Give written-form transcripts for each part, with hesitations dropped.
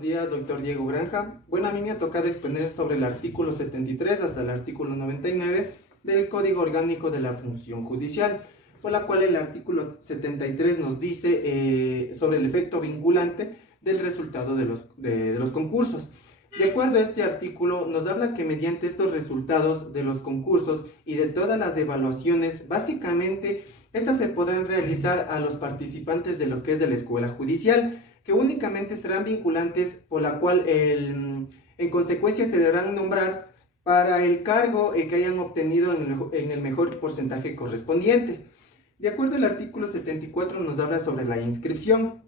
buenos días, doctor Diego Granja. Bueno, a mí me ha tocado exponer sobre el artículo 73 hasta el artículo 99 del Código Orgánico de la Función Judicial, por la cual el artículo 73 nos dice sobre el efecto vinculante del resultado de los concursos. De acuerdo a este artículo, nos habla que mediante estos resultados de los concursos y de todas las evaluaciones, básicamente, estas se podrán realizar a los participantes de lo que es de la escuela judicial, que únicamente serán vinculantes, por la cual en consecuencia se deberán nombrar para el cargo que hayan obtenido en el mejor porcentaje correspondiente. De acuerdo al artículo 74 nos habla sobre la inscripción.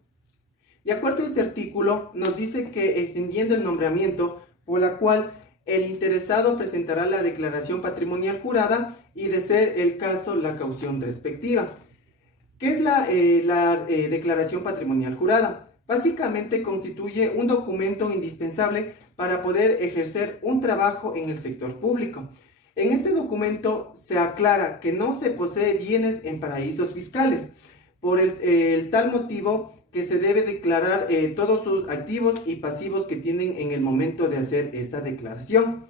De acuerdo a este artículo nos dice que extendiendo el nombramiento por la cual el interesado presentará la declaración patrimonial jurada y, de ser el caso, la caución respectiva. ¿Qué es la declaración patrimonial jurada? Básicamente constituye un documento indispensable para poder ejercer un trabajo en el sector público. En este documento se aclara que no se posee bienes en paraísos fiscales, por el tal motivo que se debe declarar todos sus activos y pasivos que tienen en el momento de hacer esta declaración.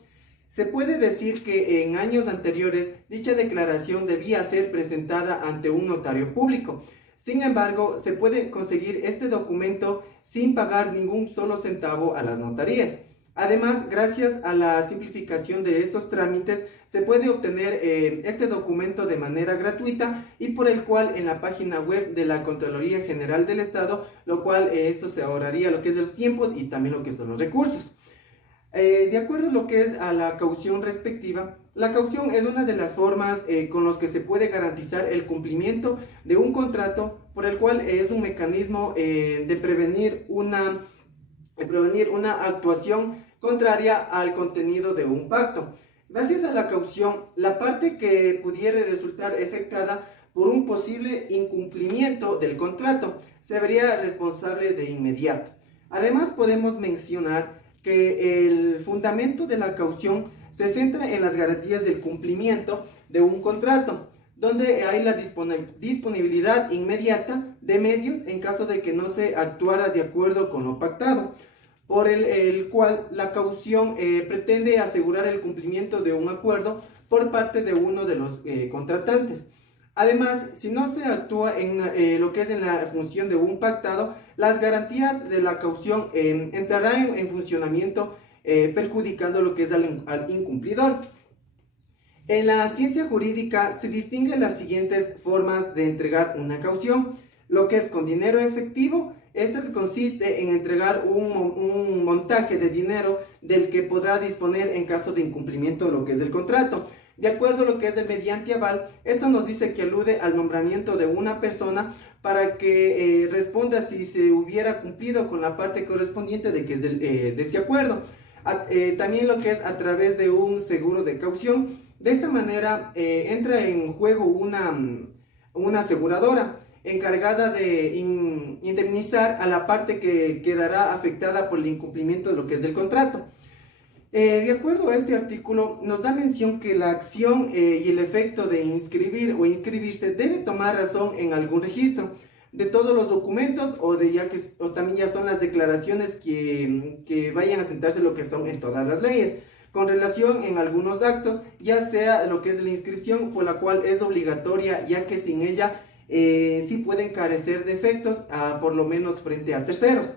Se puede decir que en años anteriores dicha declaración debía ser presentada ante un notario público. Sin embargo, se puede conseguir este documento sin pagar ningún solo centavo a las notarías. Además, gracias a la simplificación de estos trámites, se puede obtener este documento de manera gratuita y por el cual en la página web de la Contraloría General del Estado, lo cual esto se ahorraría lo que es los tiempos y también lo que son los recursos. De acuerdo a lo que es a la caución respectiva, la caución es una de las formas con las que se puede garantizar el cumplimiento de un contrato, por el cual es un mecanismo de prevenir una actuación contraria al contenido de un pacto. Gracias a la caución, la parte que pudiera resultar afectada por un posible incumplimiento del contrato se vería responsable de inmediato. Además, podemos mencionar que el fundamento de la caución se centra en las garantías del cumplimiento de un contrato, donde hay la disponibilidad inmediata de medios en caso de que no se actuara de acuerdo con lo pactado, por el cual la caución pretende asegurar el cumplimiento de un acuerdo por parte de uno de los contratantes. Además, si no se actúa en lo que es en la función de un pactado, las garantías de la caución entrarán en funcionamiento perjudicando lo que es al incumplidor. En la ciencia jurídica se distinguen las siguientes formas de entregar una caución: lo que es con dinero efectivo. Esta consiste en entregar un montaje de dinero del que podrá disponer en caso de incumplimiento de lo que es del contrato. De acuerdo a lo que es el mediante aval, esto nos dice que alude al nombramiento de una persona para que responda si se hubiera cumplido con la parte correspondiente de este acuerdo. También lo que es a través de un seguro de caución. De esta manera entra en juego una aseguradora encargada de indemnizar a la parte que quedará afectada por el incumplimiento de lo que es del contrato. De acuerdo a este artículo, nos da mención que la acción y el efecto de inscribir o inscribirse debe tomar razón en algún registro de todos los documentos o también ya son las declaraciones que vayan a sentarse lo que son en todas las leyes, con relación en algunos actos, ya sea lo que es la inscripción, por la cual es obligatoria, ya que sin ella sí pueden carecer de efectos, por lo menos frente a terceros.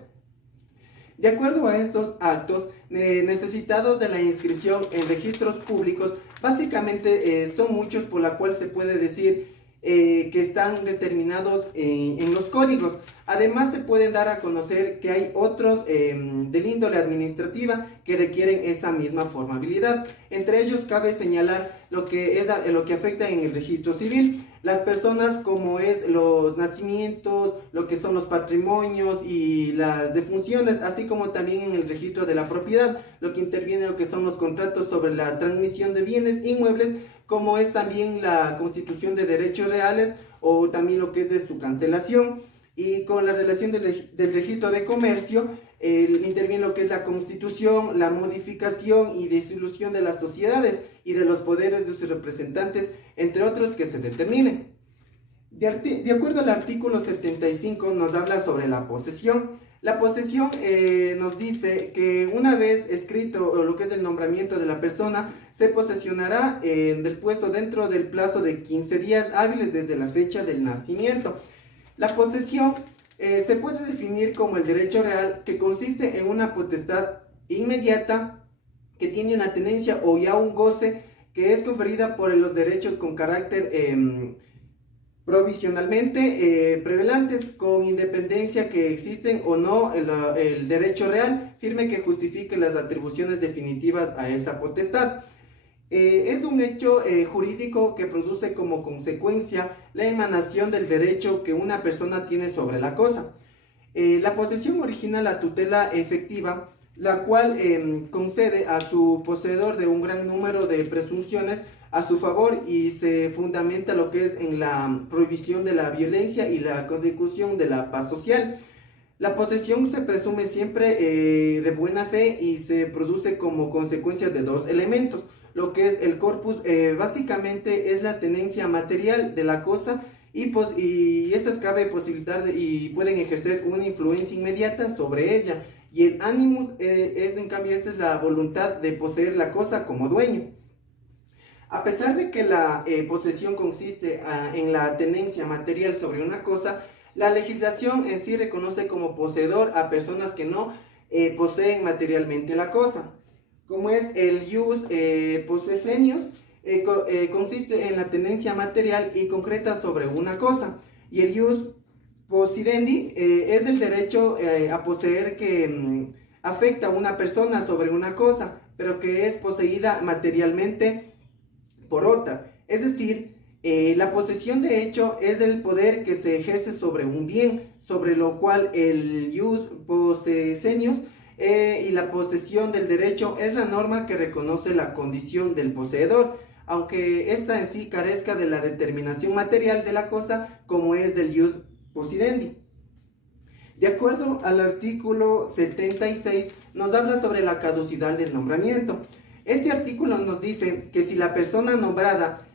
De acuerdo a estos actos necesitados de la inscripción en registros públicos, básicamente son muchos, por la cual se puede decir que están determinados en los códigos. Además, se pueden dar a conocer que hay otros de índole administrativa que requieren esa misma formabilidad. Entre ellos cabe señalar lo que afecta en el registro civil, las personas como es los nacimientos, lo que son los patrimonios y las defunciones, así como también en el registro de la propiedad, lo que interviene lo que son los contratos sobre la transmisión de bienes inmuebles, como es también la constitución de derechos reales o también lo que es de su cancelación. Y con la relación del registro de comercio, interviene lo que es la constitución, la modificación y disolución de las sociedades y de los poderes de sus representantes, entre otros que se determinen. De acuerdo al artículo 75 nos habla sobre la posesión. La posesión nos dice que una vez escrito lo que es el nombramiento de la persona, se posesionará del puesto dentro del plazo de 15 días hábiles desde la fecha del nacimiento. La posesión se puede definir como el derecho real, que consiste en una potestad inmediata que tiene una tenencia o ya un goce que es conferida por los derechos con carácter provisionalmente prevalentes, con independencia que existen o no el derecho real firme que justifique las atribuciones definitivas a esa potestad. Es un hecho jurídico que produce como consecuencia la emanación del derecho que una persona tiene sobre la cosa. La posesión origina la tutela efectiva, la cual concede a su poseedor de un gran número de presunciones a su favor y se fundamenta lo que es en la prohibición de la violencia y la consecución de la paz social. La posesión se presume siempre de buena fe y se produce como consecuencia de dos elementos. Lo que es el corpus básicamente es la tenencia material de la cosa y estas cabe posibilitar y pueden ejercer una influencia inmediata sobre ella. Y el ánimo en cambio, esta es la voluntad de poseer la cosa como dueño. A pesar de que la posesión consiste en la tenencia material sobre una cosa, la legislación en sí reconoce como poseedor a personas que no poseen materialmente la cosa, como es el ius possessenius, consiste en la tenencia material y concreta sobre una cosa, y el ius possidendi es el derecho a poseer que afecta a una persona sobre una cosa, pero que es poseída materialmente por otra. Es decir, la posesión de hecho es el poder que se ejerce sobre un bien, sobre lo cual el ius possessenius y la posesión del derecho es la norma que reconoce la condición del poseedor, aunque ésta en sí carezca de la determinación material de la cosa como es del ius possidendi. De acuerdo al artículo 76, nos habla sobre la caducidad del nombramiento. Este artículo nos dice que si la persona nombrada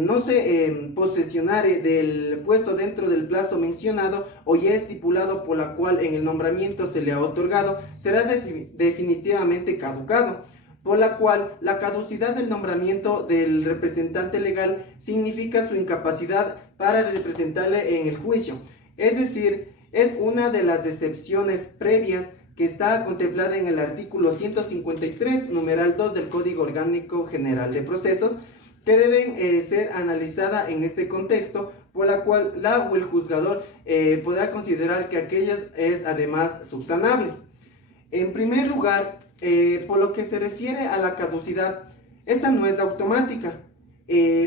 no se posesionare del puesto dentro del plazo mencionado o ya estipulado por la cual en el nombramiento se le ha otorgado, será definitivamente caducado, por la cual la caducidad del nombramiento del representante legal significa su incapacidad para representarle en el juicio. Es decir, es una de las excepciones previas que está contemplada en el artículo 153, numeral 2 del Código Orgánico General de Procesos, que deben ser analizada en este contexto, por la cual la o el juzgador podrá considerar que aquella es además subsanable. En primer lugar, por lo que se refiere a la caducidad, esta no es automática.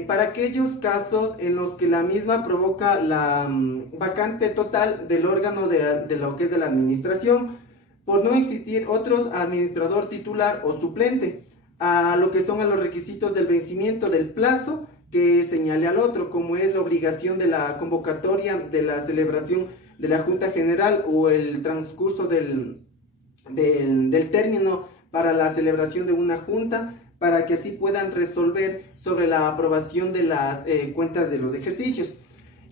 Para aquellos casos en los que la misma provoca la vacante total del órgano de lo que es de la administración, por no existir otro administrador titular o suplente, a lo que son a los requisitos del vencimiento del plazo que señale al otro, como es la obligación de la convocatoria de la celebración de la Junta General o el transcurso del término para la celebración de una junta, para que así puedan resolver sobre la aprobación de las cuentas de los ejercicios.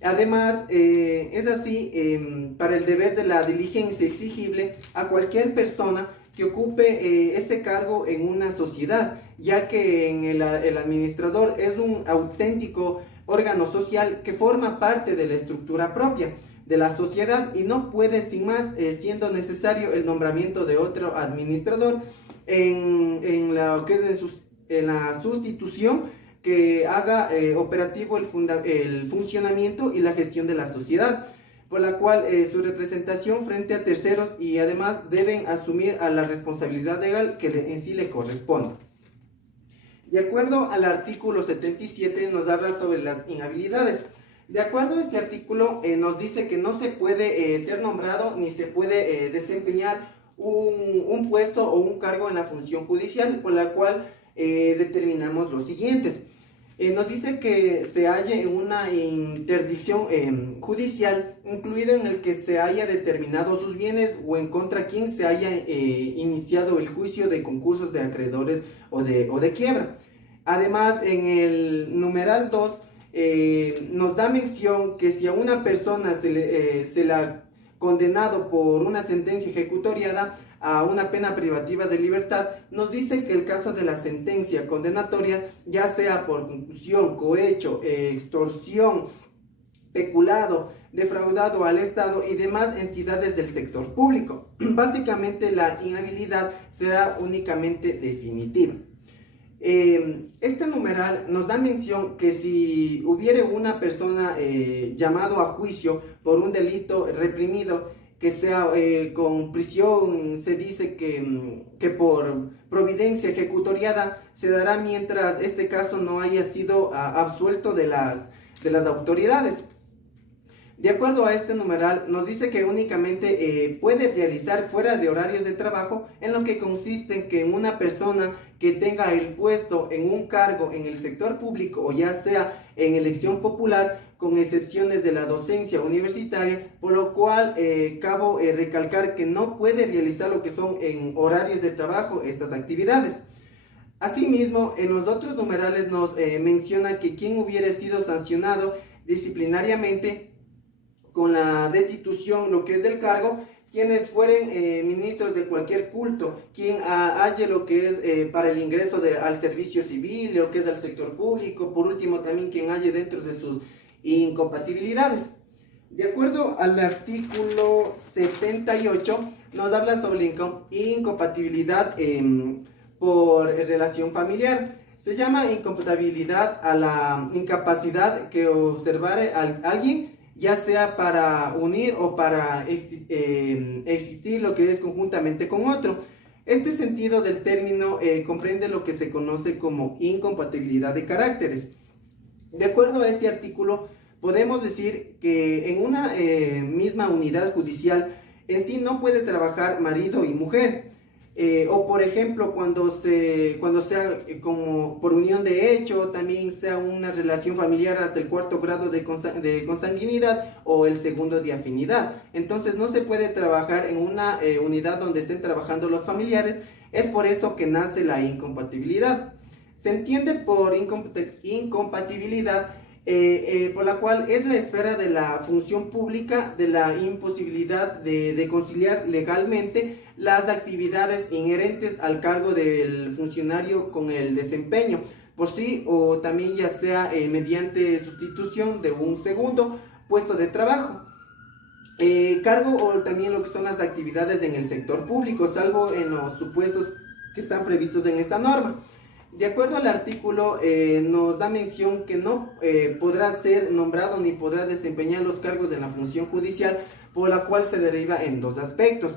Además, es así para el deber de la diligencia exigible a cualquier persona que ocupe ese cargo en una sociedad, ya que el administrador es un auténtico órgano social que forma parte de la estructura propia de la sociedad y no puede sin más, siendo necesario el nombramiento de otro administrador en la sustitución que haga operativo el funcionamiento y la gestión de la sociedad, por la cual su representación frente a terceros y además deben asumir a la responsabilidad legal que en sí le corresponde. De acuerdo al artículo 77 nos habla sobre las inhabilidades. De acuerdo a este artículo nos dice que no se puede ser nombrado ni se puede desempeñar un puesto o un cargo en la función judicial, por la cual determinamos los siguientes. Nos dice que se halle en una interdicción judicial, incluido en el que se haya determinado sus bienes o en contra quien se haya iniciado el juicio de concursos de acreedores o de quiebra. Además, en el numeral 2 nos da mención que si a una persona se la condenado por una sentencia ejecutoriada a una pena privativa de libertad, nos dice que el caso de la sentencia condenatoria, ya sea por concusión, cohecho, extorsión, peculado, defraudado al Estado y demás entidades del sector público, básicamente la inhabilidad será únicamente definitiva. Este numeral nos da mención que si hubiere una persona llamado a juicio por un delito reprimido, que sea con prisión, se dice que por providencia ejecutoriada se dará mientras este caso no haya sido absuelto de las autoridades. De acuerdo a este numeral, nos dice que únicamente puede realizar fuera de horarios de trabajo, en lo que consiste en que una persona que tenga el puesto en un cargo en el sector público o ya sea en elección popular, con excepciones de la docencia universitaria, por lo cual cabe recalcar que no puede realizar lo que son en horarios de trabajo estas actividades. Asimismo, en los otros numerales nos menciona que quien hubiere sido sancionado disciplinariamente con la destitución, lo que es del cargo, quienes fueren ministros de cualquier culto, quien haya lo que es para el ingreso al servicio civil, lo que es al sector público, por último también quien haya dentro de sus incompatibilidades. De acuerdo al artículo 78, nos habla sobre incompatibilidad por relación familiar. Se llama incompatibilidad a la incapacidad que observare a alguien, ya sea para unir o para existir lo que es conjuntamente con otro. Este sentido del término comprende lo que se conoce como incompatibilidad de caracteres. De acuerdo a este artículo, podemos decir que en una misma unidad judicial en sí no puede trabajar marido y mujer. O por ejemplo cuando sea como por unión de hecho, también sea una relación familiar hasta el cuarto grado de consanguinidad o el segundo de afinidad. Entonces no se puede trabajar en una unidad donde estén trabajando los familiares. Es por eso que nace la incompatibilidad. Se entiende por incompatibilidad por la cual es la esfera de la función pública, de la imposibilidad de conciliar legalmente las actividades inherentes al cargo del funcionario con el desempeño por sí, o también ya sea mediante sustitución de un segundo puesto de trabajo, cargo, o también lo que son las actividades en el sector público, salvo en los supuestos que están previstos en esta norma. De acuerdo al artículo, nos da mención que no podrá ser nombrado ni podrá desempeñar los cargos de la función judicial, por la cual se deriva en dos aspectos.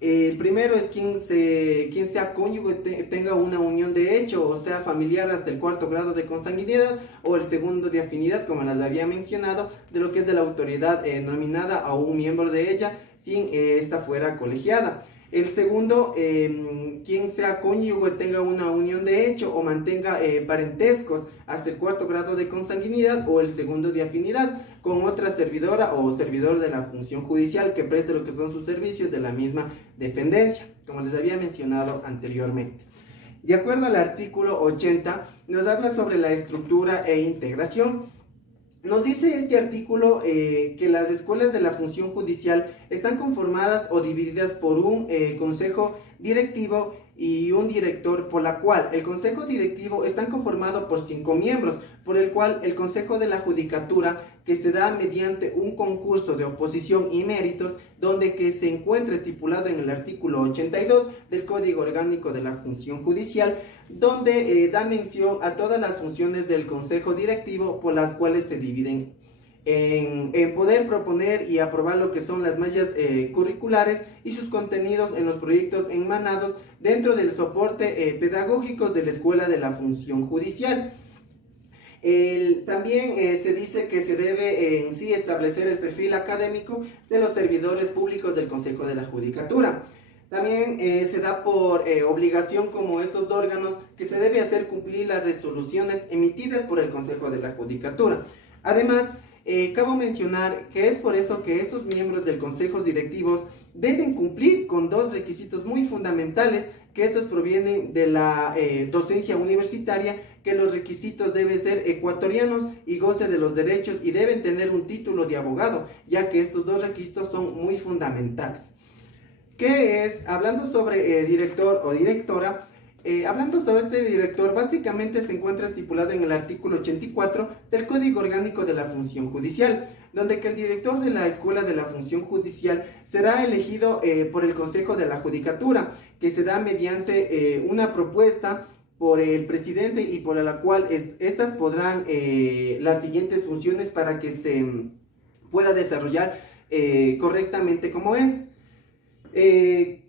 El primero es quien sea cónyuge, tenga una unión de hecho, o sea familiar hasta el cuarto grado de consanguinidad, o el segundo de afinidad, como les había mencionado, de lo que es de la autoridad nominada a un miembro de ella, sin esta fuera colegiada. El segundo, quien sea cónyuge, tenga una unión de hecho o mantenga parentescos hasta el cuarto grado de consanguinidad, o el segundo de afinidad con otra servidora o servidor de la función judicial que preste lo que son sus servicios de la misma dependencia, como les había mencionado anteriormente. De acuerdo al artículo 80, nos habla sobre la estructura e integración. Nos dice este artículo que las escuelas de la función judicial están conformadas o divididas por un consejo directivo y un director, por la cual el consejo directivo está conformado por 5 miembros, por el cual el consejo de la judicatura, que se da mediante un concurso de oposición y méritos, donde que se encuentra estipulado en el artículo 82 del Código Orgánico de la Función Judicial, donde da mención a todas las funciones del consejo directivo, por las cuales se dividen en poder proponer y aprobar lo que son las mallas curriculares y sus contenidos en los proyectos emanados dentro del soporte pedagógicos de la Escuela de la Función Judicial. También se dice que se debe en sí establecer el perfil académico de los servidores públicos del Consejo de la Judicatura. También se da por obligación como estos órganos que se debe hacer cumplir las resoluciones emitidas por el Consejo de la Judicatura. Además, cabe mencionar que es por eso que estos miembros del Consejo directivos deben cumplir con 2 requisitos muy fundamentales, que estos provienen de la docencia universitaria, que los requisitos deben ser ecuatorianos y goce de los derechos y deben tener un título de abogado, ya que estos dos requisitos son muy fundamentales. ¿Qué es? Hablando sobre director o directora, hablando sobre este director, básicamente se encuentra estipulado en el artículo 84 del Código Orgánico de la Función Judicial, donde que el director de la Escuela de la Función Judicial será elegido por el Consejo de la Judicatura, que se da mediante una propuesta por el presidente y por la cual estas podrán las siguientes funciones para que se pueda desarrollar correctamente como es.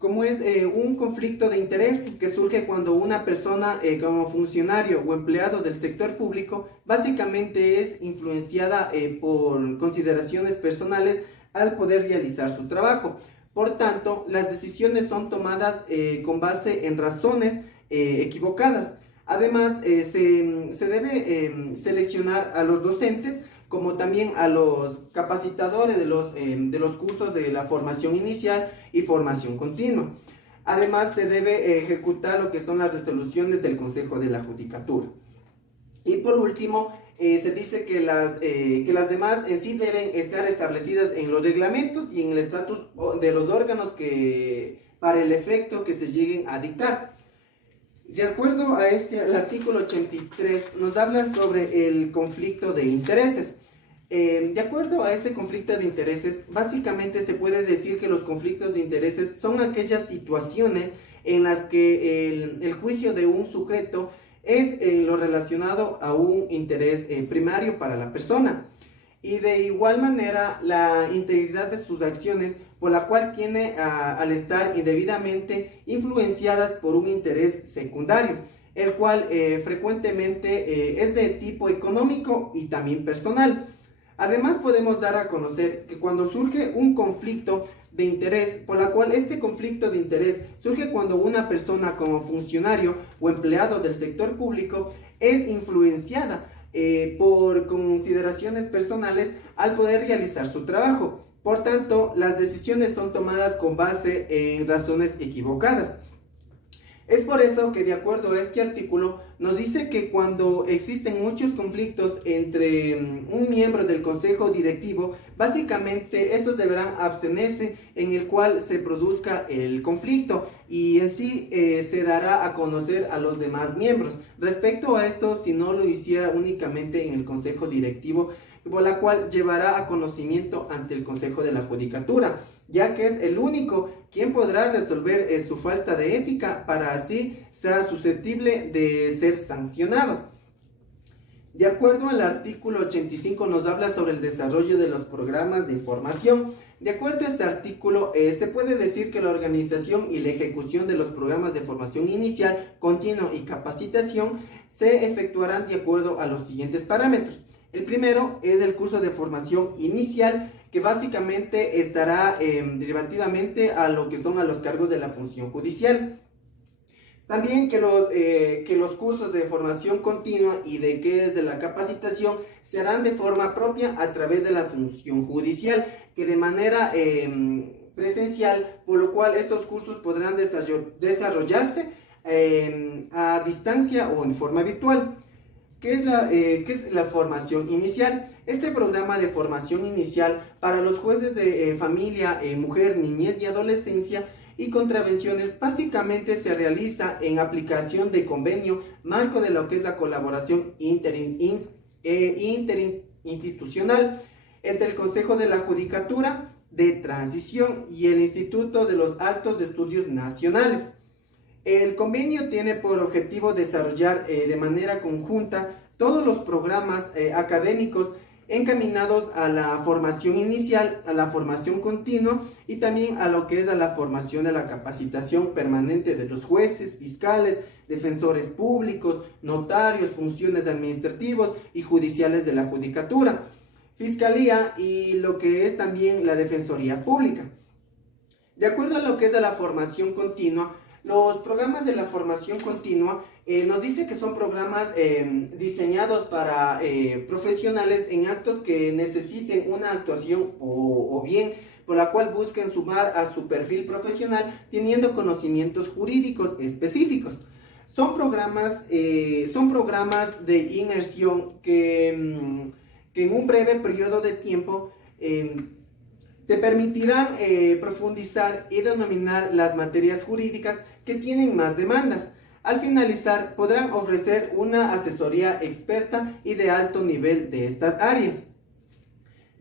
Un conflicto de interés que surge cuando una persona como funcionario o empleado del sector público básicamente es influenciada por consideraciones personales al poder realizar su trabajo. Por tanto, las decisiones son tomadas con base en razones equivocadas. Además, se debe seleccionar a los docentes como también a los capacitadores de los cursos de la formación inicial y formación continua. Además, se debe ejecutar lo que son las resoluciones del Consejo de la Judicatura. Y por último, se dice que las demás en sí deben estar establecidas en los reglamentos y en el estatus de los órganos para el efecto que se lleguen a dictar. De acuerdo a el artículo 83 nos habla sobre el conflicto de intereses. De acuerdo a este conflicto de intereses, básicamente se puede decir que los conflictos de intereses son aquellas situaciones en las que el juicio de un sujeto es lo relacionado a un interés primario para la persona, y de igual manera la integridad de sus acciones, por la cual tiene al estar indebidamente influenciadas por un interés secundario, el cual frecuentemente es de tipo económico y también personal. Además, podemos dar a conocer que cuando surge un conflicto de interés, por la cual este conflicto de interés surge cuando una persona como funcionario o empleado del sector público es influenciada por consideraciones personales al poder realizar su trabajo. Por tanto, las decisiones son tomadas con base en razones equivocadas. Es por eso que, de acuerdo a este artículo, nos dice que cuando existen muchos conflictos entre un miembro del consejo directivo, básicamente estos deberán abstenerse en el cual se produzca el conflicto, y en sí se dará a conocer a los demás miembros. Respecto a esto, si no lo hiciera únicamente en el consejo directivo, por la cual llevará a conocimiento ante el Consejo de la Judicatura, ya que es el único quien podrá resolver su falta de ética, para así sea susceptible de ser sancionado. De acuerdo al artículo 85 nos habla sobre el desarrollo de los programas de formación. De acuerdo a este artículo, se puede decir que la organización y la ejecución de los programas de formación inicial, continua y capacitación se efectuarán de acuerdo a los siguientes parámetros. El primero es el curso de formación inicial, que básicamente estará derivativamente a lo que son a los cargos de la función judicial. También que los cursos de formación continua y de la capacitación se harán de forma propia a través de la función judicial, que de manera presencial, por lo cual estos cursos podrán desarrollarse a distancia o en forma virtual. ¿Qué es la formación inicial? Este programa de formación inicial para los jueces de familia, mujer, niñez y adolescencia y contravenciones básicamente se realiza en aplicación de convenio marco de lo que es la colaboración interinstitucional entre el Consejo de la Judicatura de Transición y el Instituto de los Altos de Estudios Nacionales. El convenio tiene por objetivo desarrollar de manera conjunta todos los programas académicos encaminados a la formación inicial, a la formación continua y también a lo que es a la formación de la capacitación permanente de los jueces, fiscales, defensores públicos, notarios, funciones administrativos y judiciales de la judicatura, fiscalía y lo que es también la defensoría pública. De acuerdo a lo que es a la formación continua, los programas de la formación continua nos dice que son programas diseñados para profesionales en actos que necesiten una actuación o bien por la cual busquen sumar a su perfil profesional teniendo conocimientos jurídicos específicos. Son programas de inmersión que en un breve periodo de tiempo te permitirán profundizar y denominar las materias jurídicas que tienen más demandas. Al finalizar, podrán ofrecer una asesoría experta y de alto nivel de estas áreas.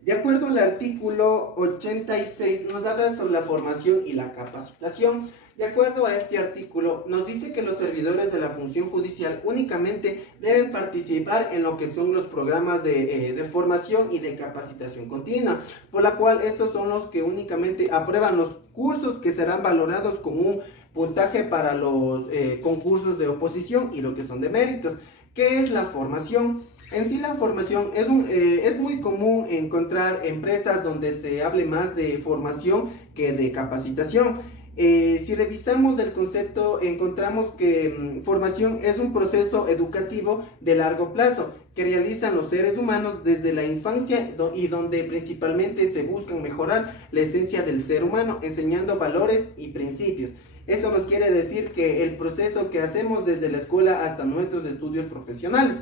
De acuerdo al artículo 86, nos habla sobre la formación y la capacitación. De acuerdo a este artículo, nos dice que los servidores de la función judicial únicamente deben participar en lo que son los programas de formación y de capacitación continua, por la cual estos son los que únicamente aprueban los cursos que serán valorados con un puntaje para los concursos de oposición y lo que son de méritos. ¿Qué es la formación? En sí, la formación es muy común encontrar empresas donde se hable más de formación que de capacitación. Si revisamos el concepto, encontramos que formación es un proceso educativo de largo plazo que realizan los seres humanos desde la infancia y donde principalmente se busca mejorar la esencia del ser humano, enseñando valores y principios. Esto nos quiere decir que el proceso que hacemos desde la escuela hasta nuestros estudios profesionales.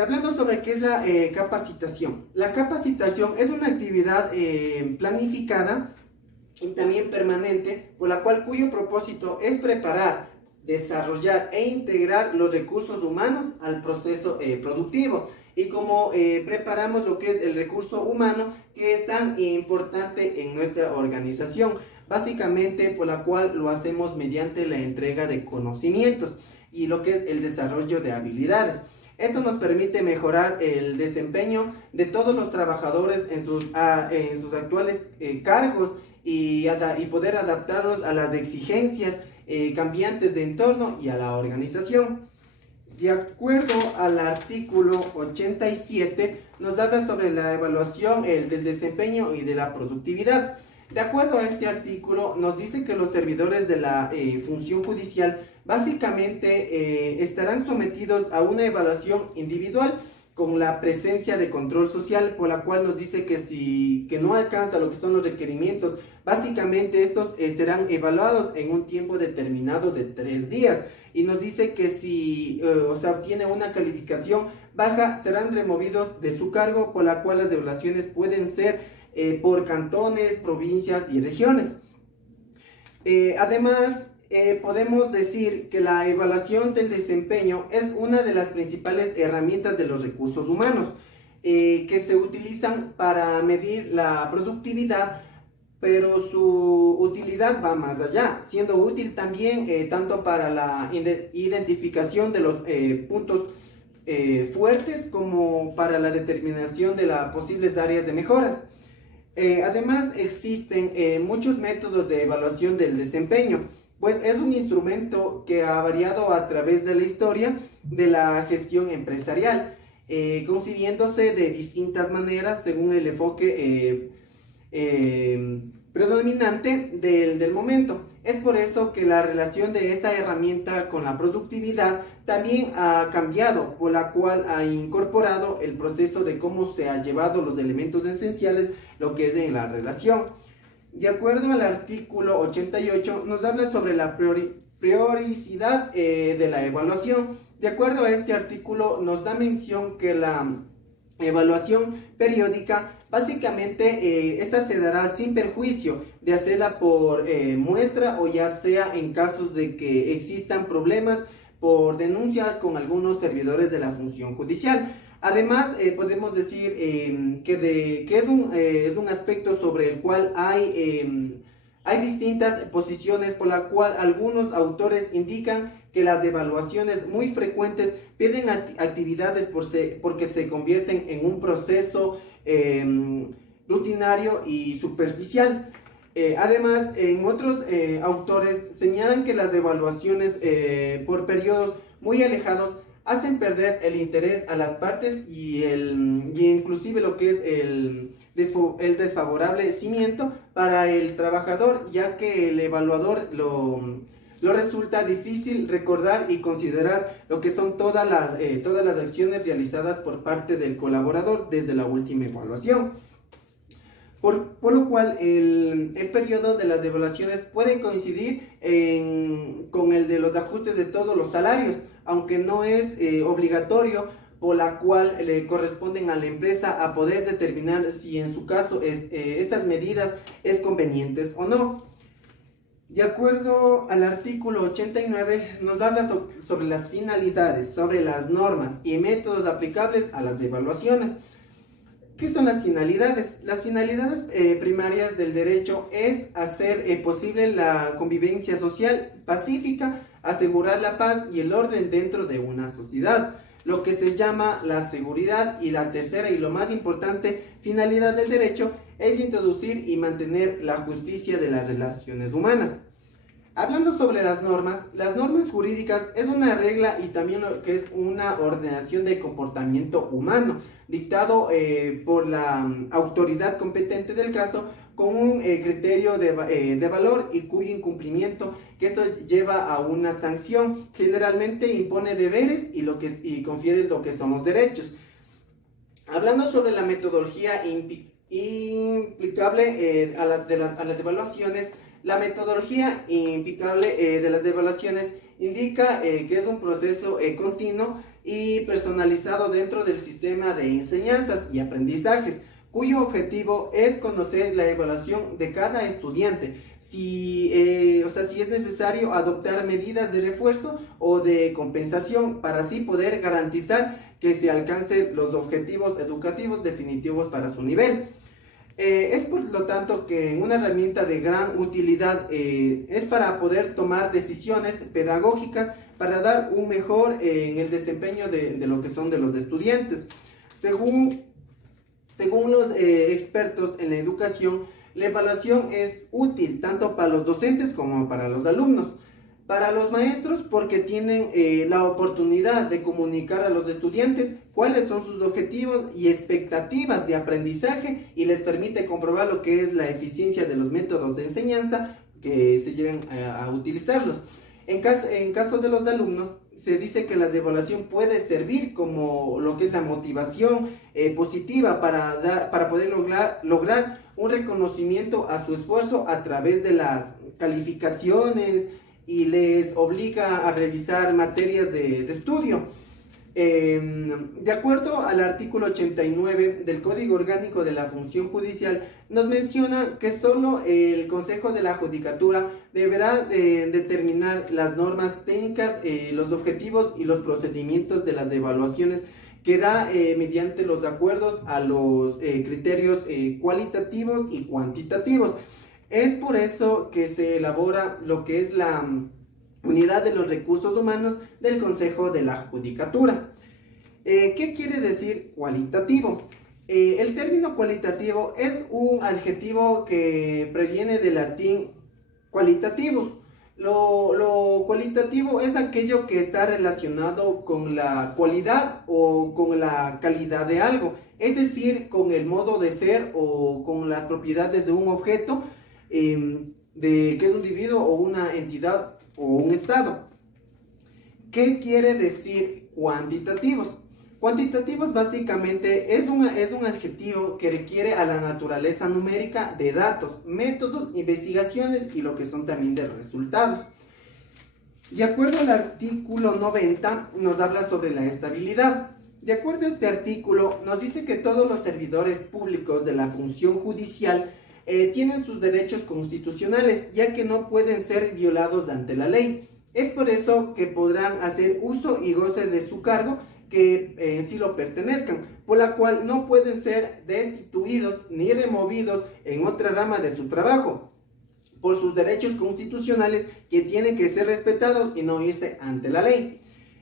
Hablando sobre qué es la capacitación. La capacitación es una actividad planificada y también permanente, por la cuyo propósito es preparar, desarrollar e integrar los recursos humanos al proceso productivo. Y como preparamos lo que es el recurso humano, que es tan importante en nuestra organización, básicamente por la cual lo hacemos mediante la entrega de conocimientos y lo que es el desarrollo de habilidades. Esto nos permite mejorar el desempeño de todos los trabajadores en sus actuales cargos y poder adaptarlos a las exigencias cambiantes de entorno y a la organización. De acuerdo al artículo 87, nos habla sobre la evaluación del desempeño y de la productividad. De acuerdo a este artículo, nos dice que los servidores de la función judicial básicamente estarán sometidos a una evaluación individual con la presencia de control social, por la cual nos dice que no alcanza lo que son los requerimientos. Básicamente estos serán evaluados en un tiempo determinado de 3 días. Y nos dice que si obtiene una calificación baja, serán removidos de su cargo, por la cual las evaluaciones pueden ser por cantones, provincias y regiones. Además, podemos decir que la evaluación del desempeño es una de las principales herramientas de los recursos humanos que se utilizan para medir la productividad, pero su utilidad va más allá, siendo útil también tanto para la identificación de los puntos fuertes como para la determinación de las posibles áreas de mejoras. Además, existen muchos métodos de evaluación del desempeño, pues es un instrumento que ha variado a través de la historia de la gestión empresarial, concibiéndose de distintas maneras según el enfoque predominante del momento. Es por eso que la relación de esta herramienta con la productividad también ha cambiado, por la cual ha incorporado el proceso de cómo se han llevado los elementos esenciales, lo que es en la relación. De acuerdo al artículo 88, nos habla sobre la prioricidad de la evaluación. De acuerdo a este artículo, nos da mención que la evaluación periódica, básicamente esta se dará sin perjuicio de hacerla por muestra, o ya sea en casos de que existan problemas por denuncias con algunos servidores de la función judicial. Además, podemos decir que es un aspecto sobre el cual hay distintas posiciones, por la cual algunos autores indican que las evaluaciones muy frecuentes pierden actividades porque se convierten en un proceso rutinario y superficial. Además, en otros autores señalan que las evaluaciones por periodos muy alejados hacen perder el interés a las partes y inclusive lo que es el desfavorable cimiento para el trabajador, ya que el evaluador lo resulta difícil recordar y considerar lo que son todas las acciones realizadas por parte del colaborador desde la última evaluación. por lo cual el periodo de las devaluaciones puede coincidir con el de los ajustes de todos los salarios, aunque no es obligatorio, por la cual le corresponden a la empresa a poder determinar si en su caso estas medidas es convenientes o no. De acuerdo al artículo 89, nos habla sobre las finalidades, sobre las normas y métodos aplicables a las evaluaciones. ¿Qué son las finalidades? Las finalidades primarias del derecho es hacer posible la convivencia social pacífica, asegurar la paz y el orden dentro de una sociedad, lo que se llama la seguridad. Y la tercera y lo más importante finalidad del derecho es introducir y mantener la justicia de las relaciones humanas. Hablando sobre las normas jurídicas es una regla y también lo que es una ordenación de comportamiento humano, dictado por la autoridad competente del caso con un criterio de valor y cuyo incumplimiento, que esto lleva a una sanción, generalmente impone deberes y confiere lo que son los derechos. Hablando sobre la metodología implicable a las evaluaciones, la metodología implicable de las evaluaciones indica que es un proceso continuo y personalizado dentro del sistema de enseñanzas y aprendizajes, cuyo objetivo es conocer la evaluación de cada estudiante, si es necesario adoptar medidas de refuerzo o de compensación para así poder garantizar que se alcancen los objetivos educativos definitivos para su nivel. Es por lo tanto que una herramienta de gran utilidad es para poder tomar decisiones pedagógicas para dar un mejor en el desempeño de lo que son de los estudiantes. Según los expertos en la educación, la evaluación es útil tanto para los docentes como para los alumnos. Para los maestros, porque tienen la oportunidad de comunicar a los estudiantes cuáles son sus objetivos y expectativas de aprendizaje y les permite comprobar lo que es la eficiencia de los métodos de enseñanza que se lleven a utilizarlos. En caso de los alumnos, se dice que la evaluación puede servir como lo que es la motivación positiva para poder lograr un reconocimiento a su esfuerzo a través de las calificaciones, y les obliga a revisar materias de estudio. De acuerdo al artículo 89 del Código Orgánico de la Función Judicial, nos menciona que solo el Consejo de la Judicatura deberá determinar las normas técnicas, los objetivos y los procedimientos de las evaluaciones que da mediante los acuerdos a los criterios cualitativos y cuantitativos. Es por eso que se elabora lo que es la unidad de los recursos humanos del Consejo de la Judicatura. ¿Qué quiere decir cualitativo? El término cualitativo es un adjetivo que proviene del latín qualitativus. Lo cualitativo es aquello que está relacionado con la cualidad o con la calidad de algo, es decir, con el modo de ser o con las propiedades de un objeto, que es un individuo o una entidad o un estado. ¿Qué quiere decir cuantitativos? Cuantitativos básicamente es un adjetivo que requiere a la naturaleza numérica de datos, métodos, investigaciones y lo que son también de resultados. De acuerdo al artículo 90 nos habla sobre la estabilidad. De acuerdo a este artículo nos dice que todos los servidores públicos de la función judicial tienen sus derechos constitucionales, ya que no pueden ser violados ante la ley. Es por eso que podrán hacer uso y goce de su cargo que en sí lo pertenezcan, por la cual no pueden ser destituidos ni removidos en otra rama de su trabajo, por sus derechos constitucionales que tienen que ser respetados y no irse ante la ley.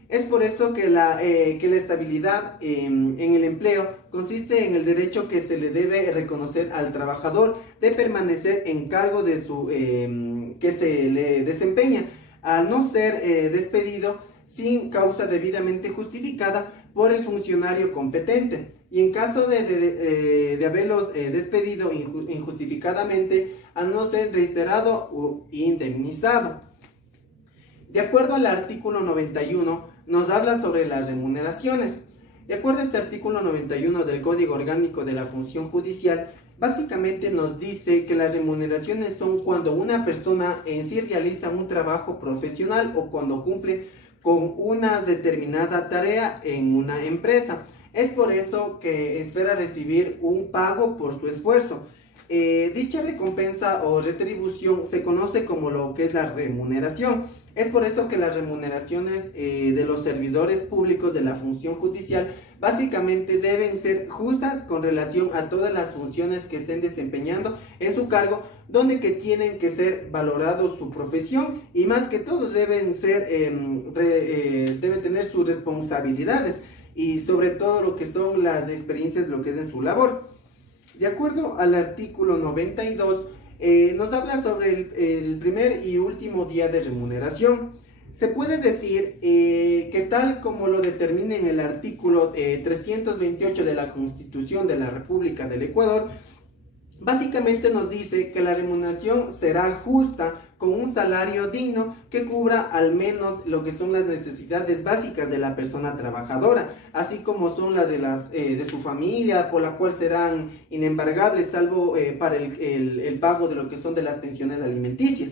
Es por eso que la estabilidad en el empleo consiste en el derecho que se le debe reconocer al trabajador de permanecer en cargo de que se le desempeña, al no ser despedido sin causa debidamente justificada por el funcionario competente, y en caso de haberlos despedido injustificadamente, al no ser reiterado o indemnizado. De acuerdo al artículo 91, nos habla sobre las remuneraciones. De acuerdo a este artículo 91 del Código Orgánico de la Función Judicial, Básicamente nos dice que las remuneraciones son cuando una persona en sí realiza un trabajo profesional o cuando cumple con una determinada tarea en una empresa. Es por eso que espera recibir un pago por su esfuerzo. Dicha recompensa o retribución se conoce como lo que es la remuneración. Es por eso que las remuneraciones de los servidores públicos de la función judicial básicamente deben ser justas con relación a todas las funciones que estén desempeñando en su cargo, donde que tienen que ser valorados su profesión y más que todo deben tener sus responsabilidades y sobre todo lo que son las experiencias, lo que es en su labor. De acuerdo al artículo 92, nos habla sobre el primer y último día de remuneración. Se puede decir que tal como lo determina en el artículo 328 de la Constitución de la República del Ecuador, básicamente nos dice que la remuneración será justa con un salario digno que cubra al menos lo que son las necesidades básicas de la persona trabajadora, así como son las de su familia, por la cual serán inembargables, salvo para el pago de lo que son de las pensiones alimenticias.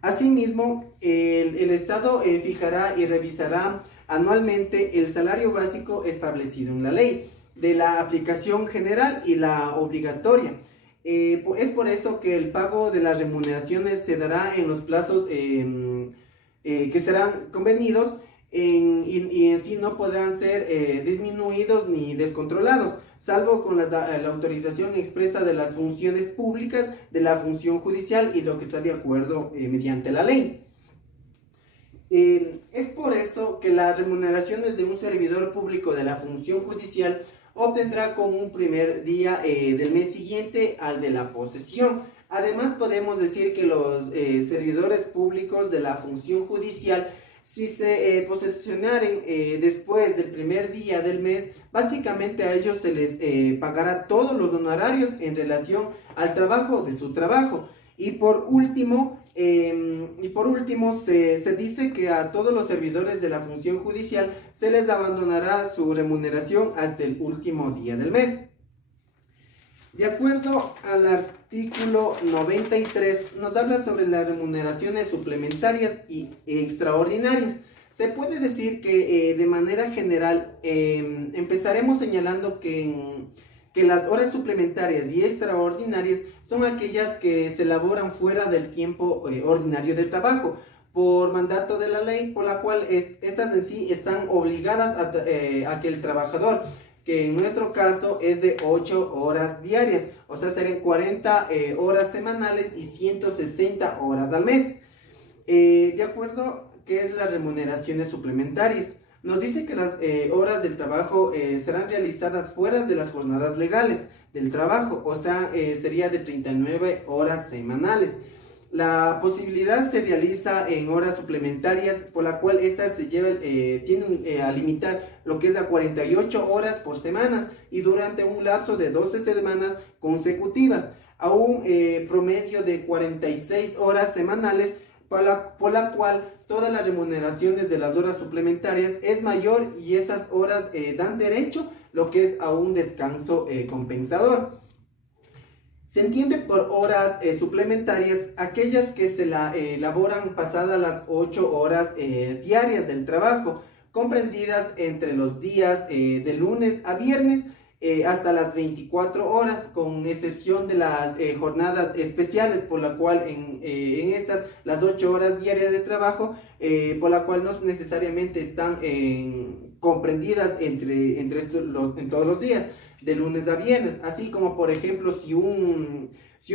Asimismo, el Estado fijará y revisará anualmente el salario básico establecido en la ley, de la aplicación general y la obligatoria. Es por eso que el pago de las remuneraciones se dará en los plazos que serán convenidos y en sí no podrán ser disminuidos ni descontrolados, salvo con la autorización expresa de las funciones públicas de la función judicial y lo que está de acuerdo mediante la ley. Es por eso que las remuneraciones de un servidor público de la función judicial obtendrá con un primer día del mes siguiente al de la posesión. Además podemos decir que los servidores públicos de la función judicial, si se posesionaren después del primer día del mes, básicamente a ellos se les pagará todos los honorarios en relación al trabajo de su trabajo. Y por último, se dice que a todos los servidores de la función judicial se les abandonará su remuneración hasta el último día del mes. De acuerdo al artículo 93, nos habla sobre las remuneraciones suplementarias y extraordinarias. Se puede decir que de manera general empezaremos señalando que las horas suplementarias y extraordinarias son aquellas que se elaboran fuera del tiempo ordinario de trabajo, por mandato de la ley, por la cual estas en sí están obligadas a que el trabajador, que en nuestro caso es de 8 horas diarias, o sea, serían 40 horas semanales y 160 horas al mes. De acuerdo, ¿qué es las remuneraciones suplementarias? Nos dice que las horas del trabajo serán realizadas fuera de las jornadas legales del trabajo, o sea, sería de 39 horas semanales. La posibilidad se realiza en horas suplementarias, por la cual estas tienen a limitar lo que es a 48 horas por semana y durante un lapso de 12 semanas consecutivas, a un promedio de 46 horas semanales, por la cual todas las remuneraciones de las horas suplementarias es mayor y esas horas dan derecho lo que es a un descanso compensador. Se entiende por horas suplementarias aquellas que se elaboran pasadas las 8 horas diarias del trabajo, comprendidas entre los días de lunes a viernes hasta las 24 horas, con excepción de las jornadas especiales, por la cual en estas las 8 horas diarias de trabajo, por la cual no necesariamente están comprendidas en todos los días, de lunes a viernes, así como por ejemplo si un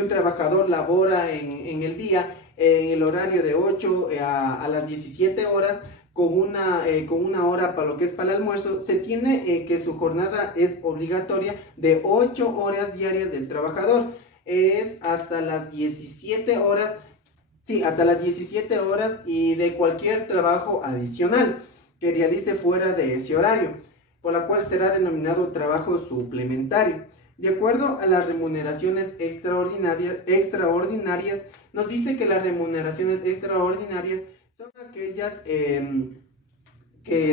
trabajador labora en el día, en el horario de 8 a las 17 horas, con una hora para lo que es para el almuerzo, se tiene que su jornada es obligatoria de 8 horas diarias del trabajador, es hasta las 17 horas, hasta las 17 horas y de cualquier trabajo adicional que realice fuera de ese horario, por la cual será denominado trabajo suplementario. De acuerdo a las remuneraciones extraordinarias, nos dice que las remuneraciones extraordinarias son aquellas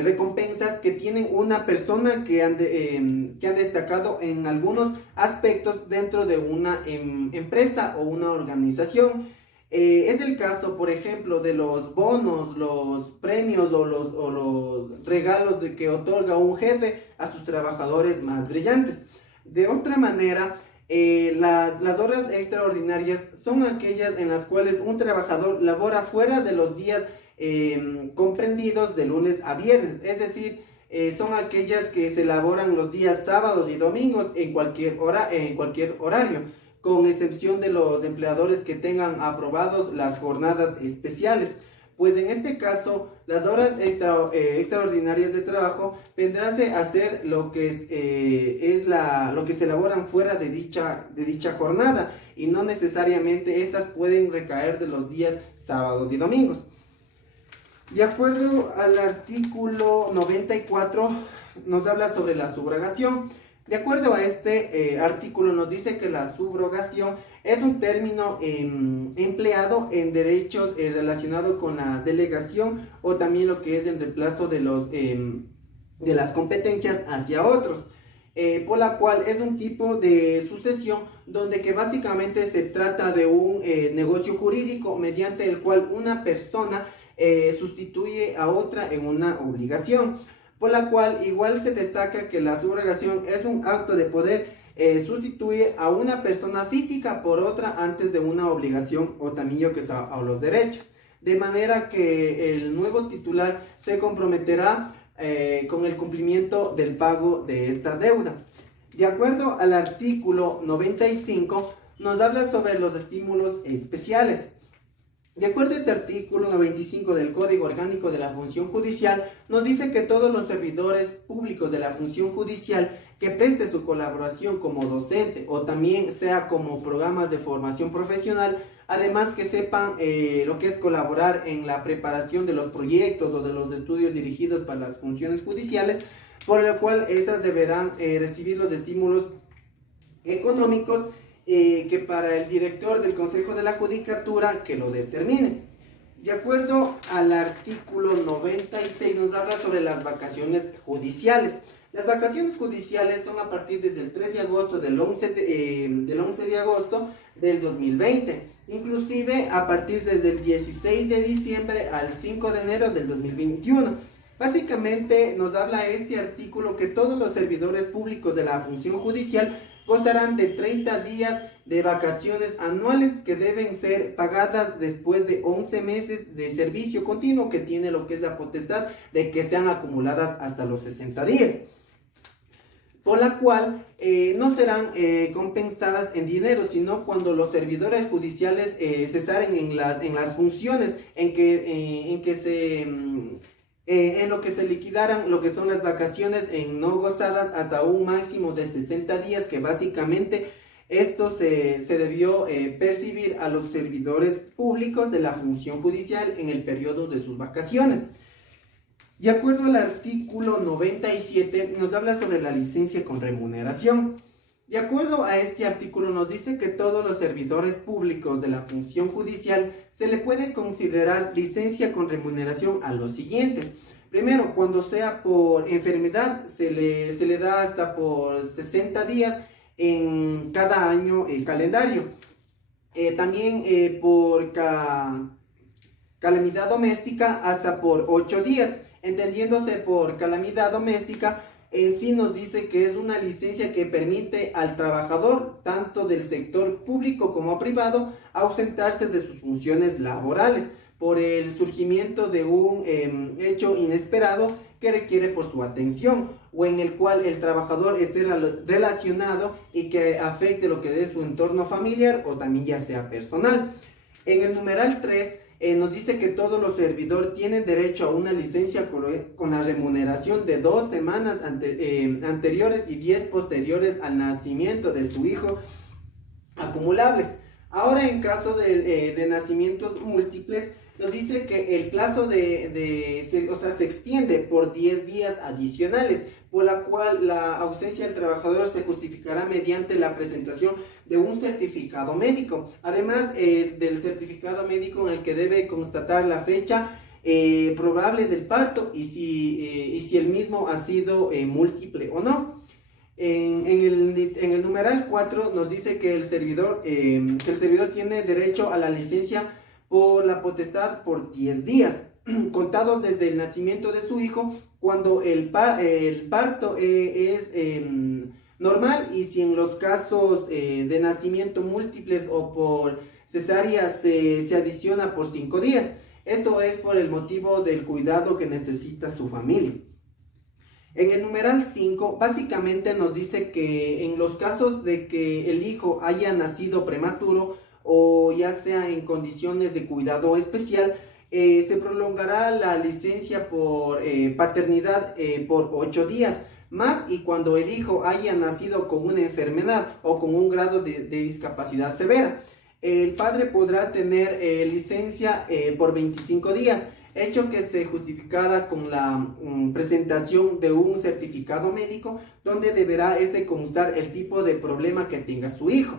recompensas que tienen una persona que han destacado en algunos aspectos dentro de una empresa o una organización. Es el caso, por ejemplo, de los bonos, los premios o los regalos que otorga un jefe a sus trabajadores más brillantes. De otra manera, las horas extraordinarias son aquellas en las cuales un trabajador labora fuera de los días comprendidos de lunes a viernes, es decir, son aquellas que se elaboran los días sábados y domingos en cualquier horario, con excepción de los empleadores que tengan aprobados las jornadas especiales. Pues en este caso, las horas extraordinarias de trabajo vendrán a ser lo que lo que se elaboran fuera de dicha jornada, y no necesariamente estas pueden recaer de los días sábados y domingos. De acuerdo al artículo 94, nos habla sobre la subrogación. De acuerdo a este artículo, nos dice que la subrogación es un término empleado en derechos relacionados con la delegación o también lo que es el reemplazo de las competencias hacia otros. Por la cual es un tipo de sucesión donde que básicamente se trata de un negocio jurídico mediante el cual una persona sustituye a otra en una obligación, por la cual igual se destaca que la subrogación es un acto de poder sustituir a una persona física por otra antes de una obligación o también que sea a los derechos, de manera que el nuevo titular se comprometerá con el cumplimiento del pago de esta deuda. De acuerdo al artículo 95, nos habla sobre los estímulos especiales. De acuerdo a este artículo 95 del Código Orgánico de la Función Judicial, nos dice que todos los servidores públicos de la función judicial que preste su colaboración como docente o también sea como programas de formación profesional, además que sepan lo que es colaborar en la preparación de los proyectos o de los estudios dirigidos para las funciones judiciales, por lo cual estas deberán recibir los estímulos económicos que para el director del Consejo de la Judicatura que lo determine. De acuerdo al artículo 96 nos habla sobre las vacaciones judiciales. Las vacaciones judiciales son a partir desde el 3 de agosto del 11 de agosto del 2020, inclusive a partir desde el 16 de diciembre al 5 de enero del 2021. Básicamente nos habla este artículo que todos los servidores públicos de la función judicial gozarán de 30 días de vacaciones anuales que deben ser pagadas después de 11 meses de servicio continuo, que tiene lo que es la potestad de que sean acumuladas hasta los 60 días. Por la cual no serán compensadas en dinero, sino cuando los servidores judiciales cesaren en las funciones en lo que se liquidaran lo que son las vacaciones en no gozadas hasta un máximo de 60 días, que básicamente esto se debió percibir a los servidores públicos de la función judicial en el periodo de sus vacaciones. De acuerdo al artículo 97 nos habla sobre la licencia con remuneración. De acuerdo a este artículo nos dice que todos los servidores públicos de la función judicial se le puede considerar licencia con remuneración a los siguientes. Primero, cuando sea por enfermedad se le da hasta por 60 días en cada año el calendario. También por calamidad doméstica hasta por 8 días. Entendiéndose por calamidad doméstica, en sí nos dice que es una licencia que permite al trabajador, tanto del sector público como privado, ausentarse de sus funciones laborales por el surgimiento de un hecho inesperado que requiere por su atención, o en el cual el trabajador esté relacionado y que afecte lo que es su entorno familiar o también ya sea personal. En el numeral 3 nos dice que todos los servidores tienen derecho a una licencia con la remuneración de 2 semanas anteriores y 10 posteriores al nacimiento de su hijo acumulables. Ahora, en caso de nacimientos múltiples, nos dice que el plazo se extiende por 10 días adicionales, por la cual la ausencia del trabajador se justificará mediante la presentación de un certificado médico. Además del certificado médico en el que debe constatar la fecha probable del parto y si el mismo ha sido múltiple o no. En el numeral 4 nos dice que el servidor tiene derecho a la licencia por la potestad por 10 días, contados desde el nacimiento de su hijo, cuando el parto es normal, y si en los casos de nacimiento múltiples o por cesárea se adiciona por 5 días. Esto es por el motivo del cuidado que necesita su familia. En el numeral 5 básicamente nos dice que en los casos de que el hijo haya nacido prematuro o ya sea en condiciones de cuidado especial, se prolongará la licencia por paternidad por 8 días más, y cuando el hijo haya nacido con una enfermedad o con un grado de discapacidad severa, el padre podrá tener licencia por 25 días, hecho que se justificará con la presentación de un certificado médico donde deberá constar el tipo de problema que tenga su hijo.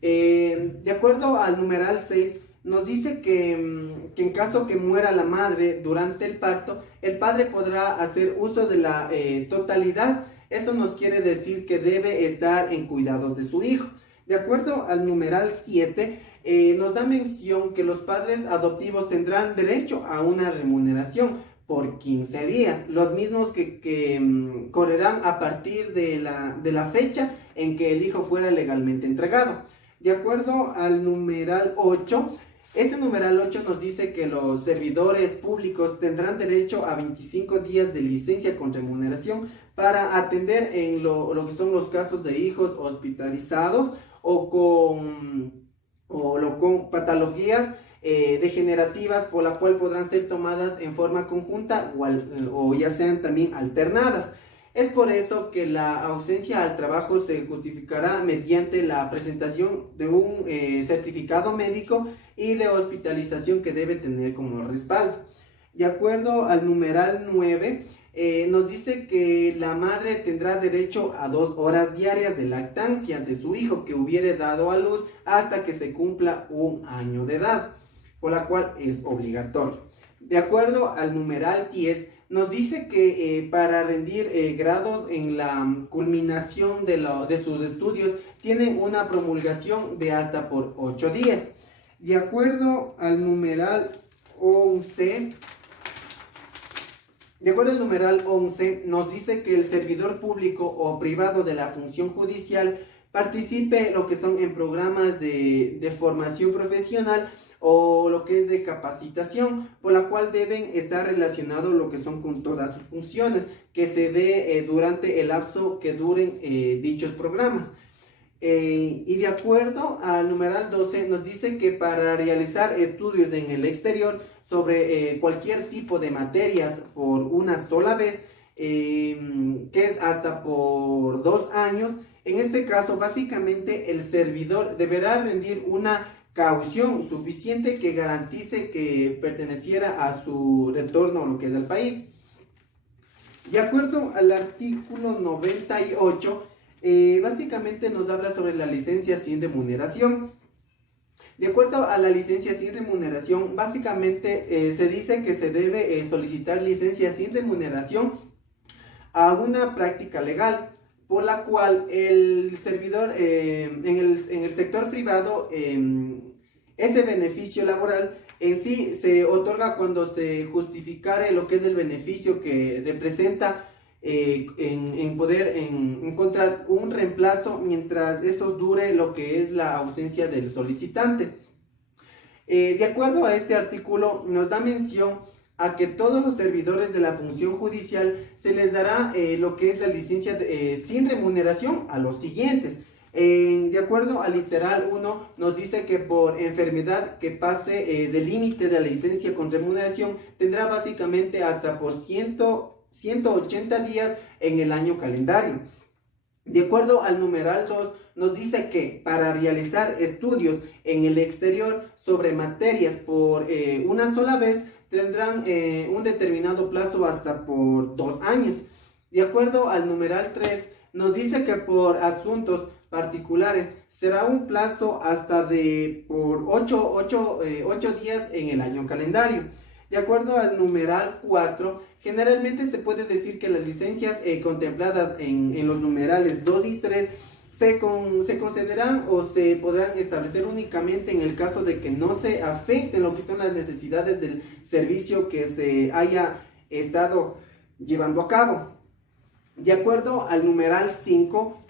De acuerdo al numeral 6, nos dice que en caso que muera la madre durante el parto, el padre podrá hacer uso de la totalidad. Esto nos quiere decir que debe estar en cuidados de su hijo. De acuerdo al numeral 7, nos da mención que los padres adoptivos tendrán derecho a una remuneración por 15 días, los mismos que correrán a partir de la fecha en que el hijo fuera legalmente entregado. De acuerdo al numeral 8, este numeral 8 nos dice que los servidores públicos tendrán derecho a 25 días de licencia con remuneración para atender en lo que son los casos de hijos hospitalizados o con patologías degenerativas, por la cual podrán ser tomadas en forma conjunta o ya sean también alternadas. Es por eso que la ausencia al trabajo se justificará mediante la presentación de un certificado médico y de hospitalización que debe tener como respaldo. De acuerdo al numeral 9, nos dice que la madre tendrá derecho a 2 horas diarias de lactancia de su hijo que hubiere dado a luz hasta que se cumpla 1 año de edad, por la cual es obligatorio. De acuerdo al numeral 10, nos dice que para rendir grados en la culminación de sus estudios tienen una promulgación de hasta por 8 días. De acuerdo al numeral 11, nos dice que el servidor público o privado de la función judicial participe lo que son en programas de formación profesional o lo que es de capacitación, por la cual deben estar relacionados lo que son con todas sus funciones, que se dé durante el lapso que duren dichos programas. Y de acuerdo al numeral 12 nos dice que para realizar estudios en el exterior sobre cualquier tipo de materias por una sola vez, que es hasta por 2 años, en este caso básicamente el servidor deberá rendir una caución suficiente que garantice que perteneciera a su retorno a lo que es el país. De acuerdo al artículo 98, básicamente nos habla sobre la licencia sin remuneración. De acuerdo a la licencia sin remuneración, básicamente se dice que se debe solicitar licencia sin remuneración a una práctica legal, por la cual el servidor en el sector privado, ese beneficio laboral en sí se otorga cuando se justificare lo que es el beneficio que representa en poder encontrar un reemplazo mientras esto dure lo que es la ausencia del solicitante. De acuerdo a este artículo nos da mención a que todos los servidores de la función judicial se les dará lo que es la licencia sin remuneración a los siguientes. De acuerdo al literal 1 nos dice que por enfermedad que pase del límite de la licencia con remuneración tendrá básicamente hasta por 180 días en el año calendario. De acuerdo al numeral 2 nos dice que para realizar estudios en el exterior sobre materias por una sola vez tendrán un determinado plazo hasta por 2 años. De acuerdo al numeral 3 nos dice que por asuntos particulares será un plazo hasta de por 8 días en el año calendario. De acuerdo al numeral 4, generalmente se puede decir que las licencias contempladas en los numerales 2 y 3 se concederán o se podrán establecer únicamente en el caso de que no se afecten lo que son las necesidades del servicio que se haya estado llevando a cabo. De acuerdo al numeral 5,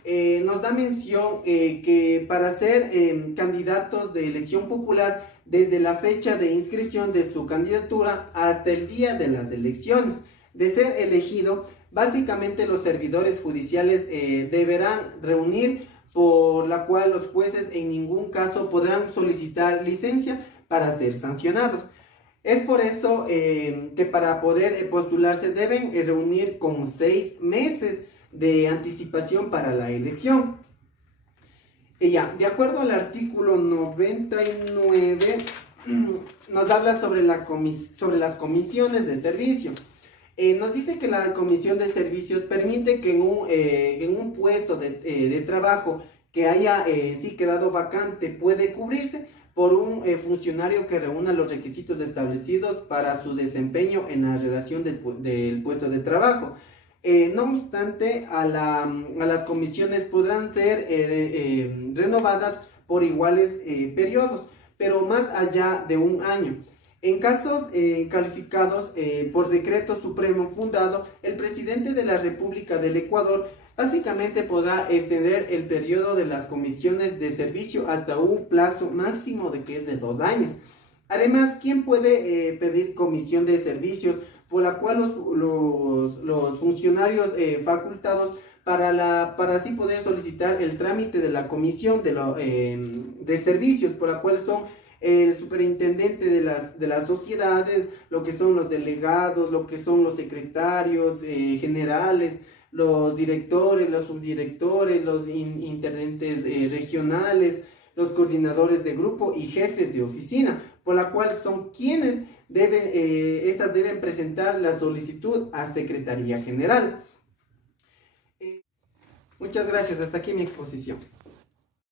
nos da mención que para ser candidatos de elección popular, desde la fecha de inscripción de su candidatura hasta el día de las elecciones, de ser elegido, básicamente los servidores judiciales deberán reunir, por la cual los jueces en ningún caso podrán solicitar licencia para ser sancionados. Es por esto que para poder postularse deben reunir con 6 meses de anticipación para la elección. Ya, de acuerdo al artículo 99, nos habla sobre las comisiones de servicio. Nos dice que la comisión de servicios permite que en un puesto de trabajo que haya sí quedado vacante puede cubrirse por un funcionario que reúna los requisitos establecidos para su desempeño en la relación del puesto de trabajo. No obstante, a las comisiones podrán ser renovadas por iguales periodos, pero más allá de un año. En casos calificados por decreto supremo fundado, el presidente de la República del Ecuador básicamente podrá extender el periodo de las comisiones de servicio hasta un plazo máximo de que es de 2 años. Además, ¿quién puede pedir comisión de servicios por la cual los funcionarios facultados para así poder solicitar el trámite de la comisión de servicios, por la cual son el superintendente de las sociedades, lo que son los delegados, lo que son los secretarios generales, los directores, los subdirectores, los intendentes regionales, los coordinadores de grupo y jefes de oficina, por la cual son quienes deben presentar la solicitud a Secretaría General. Muchas gracias, hasta aquí mi exposición.